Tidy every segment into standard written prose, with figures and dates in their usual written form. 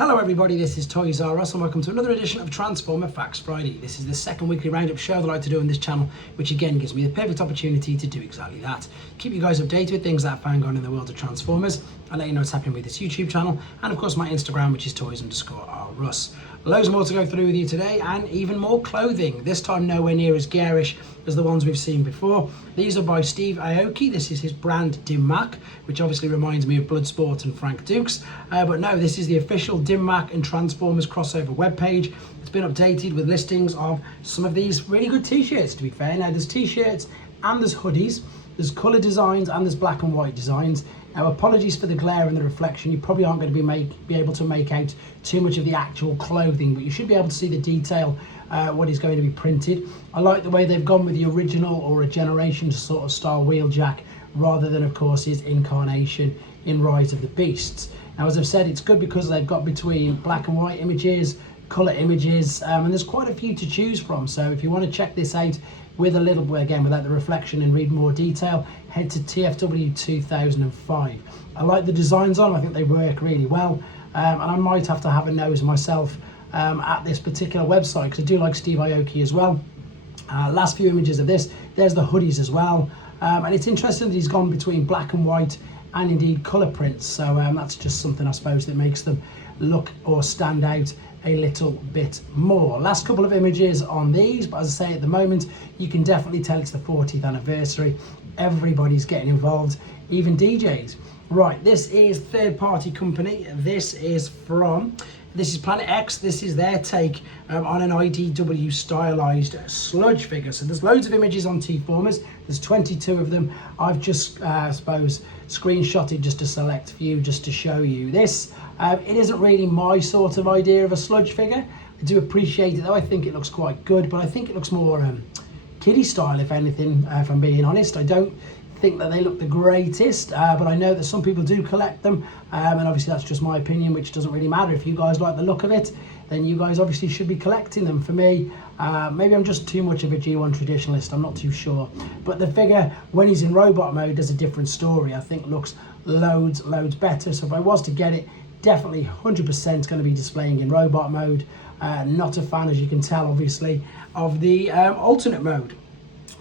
Hello everybody, this is threezero and welcome to another edition of Transformer Facts Friday. This is the second weekly roundup show that I like to do on this channel, which again gives me the perfect opportunity to do exactly that. Keep you guys updated with things that are going on in the world of Transformers. I'll let you know what's happening with this YouTube channel and of course my Instagram, which is toys_rruss. Loads more to go through with you today and even more clothing, this time nowhere near as garish as the ones we've seen before. These are by Steve Aoki. This is his brand Dim Mak, which obviously reminds me of Bloodsport and Frank Dukes, but no, this is the official Dim Mak and Transformers crossover webpage. It's been updated with listings of some of these really good t-shirts, to be fair. Now there's t-shirts and there's hoodies, there's colour designs and there's black and white designs. Now apologies for the glare and the reflection, you probably aren't going to be able to make out too much of the actual clothing, but you should be able to see the detail, what is going to be printed. I like the way they've gone with the original or a generation sort of style wheeljack, rather than of course his incarnation in Rise of the Beasts. Now as I've said, it's good because they've got between black and white images, colour images, and there's quite a few to choose from. So if you want to check this out with a little bit, again without the reflection, and read more detail, head to TFW 2005. I like the designs on, I think they work really well, and I might have to have a nose myself at this particular website because I do like Steve Aoki as well. Last few images of this, there's the hoodies as well, and it's interesting that he's gone between black and white and indeed colour prints, so that's just something I suppose that makes them look or stand out a little bit more. Last couple of images on these, but as I say, at the moment you can definitely tell it's the 40th anniversary. Everybody's getting involved, even DJs. Right, this is third-party company. This is Planet X. This is their take on an IDW stylized sludge figure. So there's loads of images on T-Formers. There's 22 of them. I've just, I suppose, screenshotted just a select few just to show you this. It isn't really my sort of idea of a sludge figure. I do appreciate it though. I think it looks quite good, but I think it looks more kiddie style, if anything, if I'm being honest. I don't think that they look the greatest, but I know that some people do collect them, and obviously that's just my opinion, which doesn't really matter. If you guys like the look of it, then you guys obviously should be collecting them. For me, maybe I'm just too much of a G1 traditionalist, I'm not too sure, but the figure when he's in robot mode does a different story. I think looks loads better, so if I was to get it, definitely 100% going to be displaying in robot mode. Not a fan, as you can tell obviously, of the alternate mode.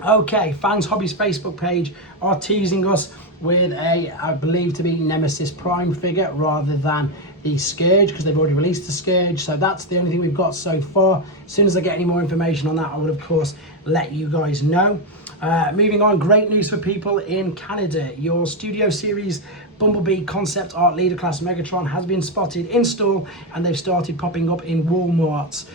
Okay, Fans Hobbies Facebook page are teasing us with a, I believe to be Nemesis Prime figure rather than the Scourge, because they've already released the Scourge, so that's the only thing we've got so far. As soon as I get any more information on that, I will of course let you guys know. Moving on, great news for people in Canada. Your Studio Series Bumblebee concept art leader class Megatron has been spotted in store, and they've started popping up in Walmarts,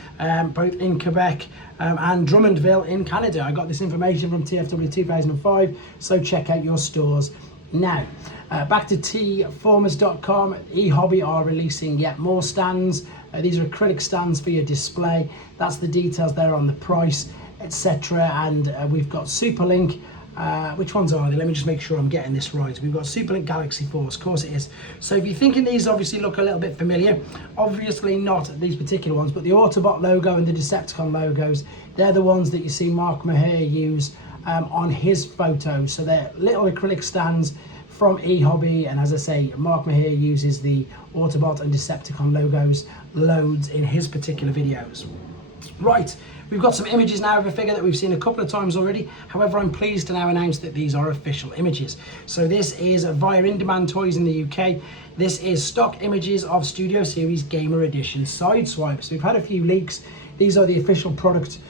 both in Quebec and Drummondville in Canada. I got this information from TFW 2005, so check out your stores now. Back to tformers.com. ehobby are releasing yet more stands. These are acrylic stands for your display. That's the details there on the price, etc. And we've got Superlink. Which ones are they? Let me just make sure I'm getting this right. We've got Superlink Galaxy Force, of course it is. So if you're thinking these obviously look a little bit familiar, obviously not these particular ones, but the Autobot logo and the Decepticon logos, they're the ones that you see Mark Maher use on his photos. So they're little acrylic stands from ehobby, and as I say, Mark Maher uses the Autobot and Decepticon logos loads in his particular videos. Right, we've got some images now of a figure that we've seen a couple of times already. However, I'm pleased to now announce that these are official images. So this is via In Demand Toys in the UK. This is stock images of Studio Series Gamer Edition Sideswipes. We've had a few leaks. These are the official product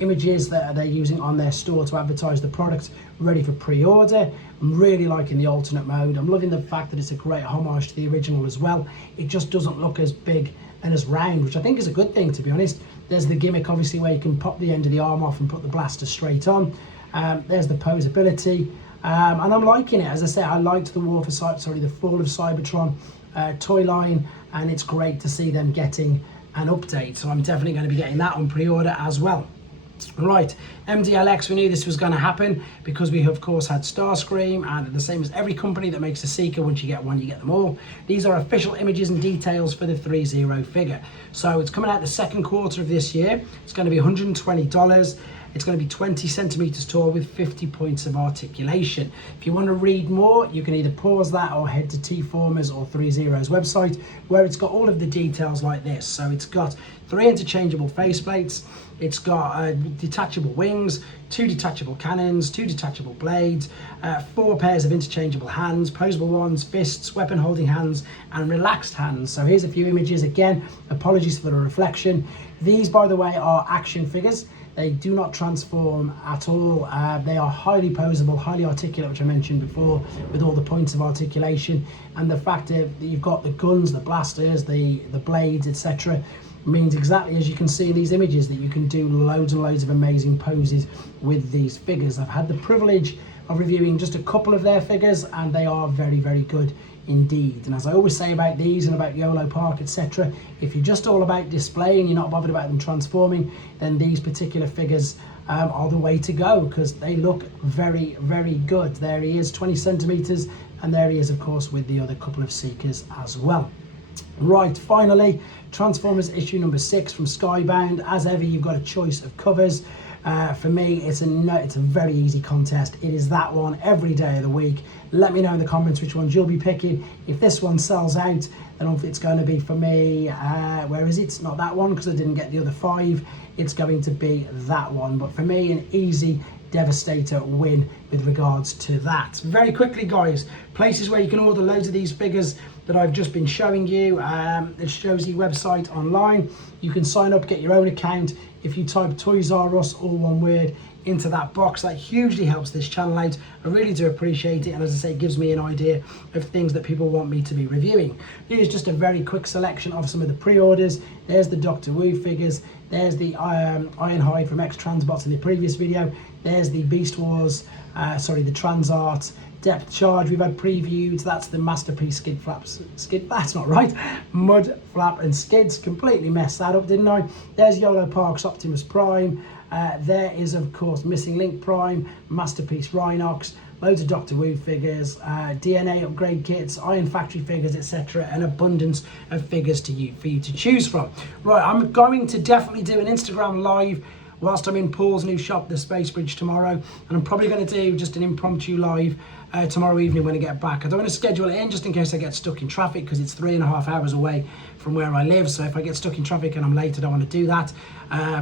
images that they're using on their store to advertise the product, ready for pre-order. I'm really liking the alternate mode. I'm loving the fact that it's a great homage to the original as well. It just doesn't look as big and as round, which I think is a good thing, to be honest. There's the gimmick obviously where you can pop the end of the arm off and put the blaster straight on. There's the posability, and I'm liking it. As I say, I liked the the Fall of Cybertron toy line, and it's great to see them getting an update, so I'm definitely going to be getting that on pre-order as well. Right, mdlx, we knew this was going to happen because we of course had Starscream, and the same as every company that makes a Seeker, once you get one you get them all. These are official images and details for the threezero figure. So it's coming out the second quarter of this year. It's going to be $120. It's going to be 20 centimeters tall with 50 points of articulation. If you want to read more, you can either pause that or head to T-Formers or threezero's website, where it's got all of the details like this. So it's got 3 interchangeable faceplates, it's got detachable wings, 2 detachable cannons, 2 detachable blades, 4 pairs of interchangeable hands, posable ones, fists, weapon holding hands, and relaxed hands. So here's a few images again. Apologies for the reflection. These, by the way, are action figures. They do not transform at all. They are highly posable, highly articulate, which I mentioned before, with all the points of articulation. And the fact that you've got the guns, the blasters, the blades, etc., means exactly as you can see in these images that you can do loads and loads of amazing poses with these figures. I've had the privilege of reviewing just a couple of their figures, and they are very, very good indeed. And as I always say about these and about YOLO Park, etc., if you're just all about display and you're not bothered about them transforming, then these particular figures are the way to go, because they look very, very good. There he is, 20 centimeters, and there he is, of course, with the other couple of Seekers as well. Right, finally, Transformers issue number 6 from Skybound. As ever, you've got a choice of covers. For me, it's a very easy contest. It is that one every day of the week. Let me know in the comments which ones you'll be picking. If this one sells out, then it's going to be for me, where is it? It's not that one because I didn't get the other 5. It's going to be that one. But for me, an easy Devastator win with regards to that. Very quickly, guys, places where you can order loads of these figures that I've just been showing you. It shows you website online. You can sign up, get your own account. If you type Toys R Us, all one word, into that box, that hugely helps this channel out. I really do appreciate it, and as I say, it gives me an idea of things that people want me to be reviewing. Here's just a very quick selection of some of the pre-orders. There's the Doctor Wu figures, there's the Ironhide from X-Transbots in the previous video, there's the Beast Wars, the Transart Depth Charge we've had previewed. That's the Masterpiece that's not right, Mud Flap and Skids. Completely messed that up, didn't I? There's YOLO Park's Optimus Prime. There is, of course, Missing Link Prime, Masterpiece Rhinox, loads of Doctor Wu figures, DNA upgrade kits, Iron Factory figures, etc. An abundance of figures for you to choose from. Right, I'm going to definitely do an Instagram live whilst I'm in Paul's new shop, the Space Bridge, tomorrow, and I'm probably going to do just an impromptu live tomorrow evening when I get back. I don't want to schedule it in just in case I get stuck in traffic, because it's 3.5 hours away from where I live, so if I get stuck in traffic and I'm late, I don't want to do that.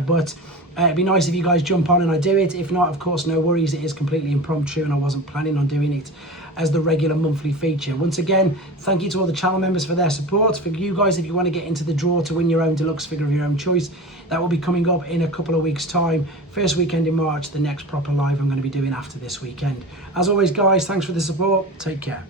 But it'd be nice if you guys jump on and I do it. If not, of course, no worries. It is completely impromptu and I wasn't planning on doing it as the regular monthly feature. Once again, thank you to all the channel members for their support. For you guys, if you want to get into the draw to win your own deluxe figure of your own choice, that will be coming up in a couple of weeks' time. First weekend in March, the next proper live I'm going to be doing after this weekend. As always, guys, thanks for the support. Take care.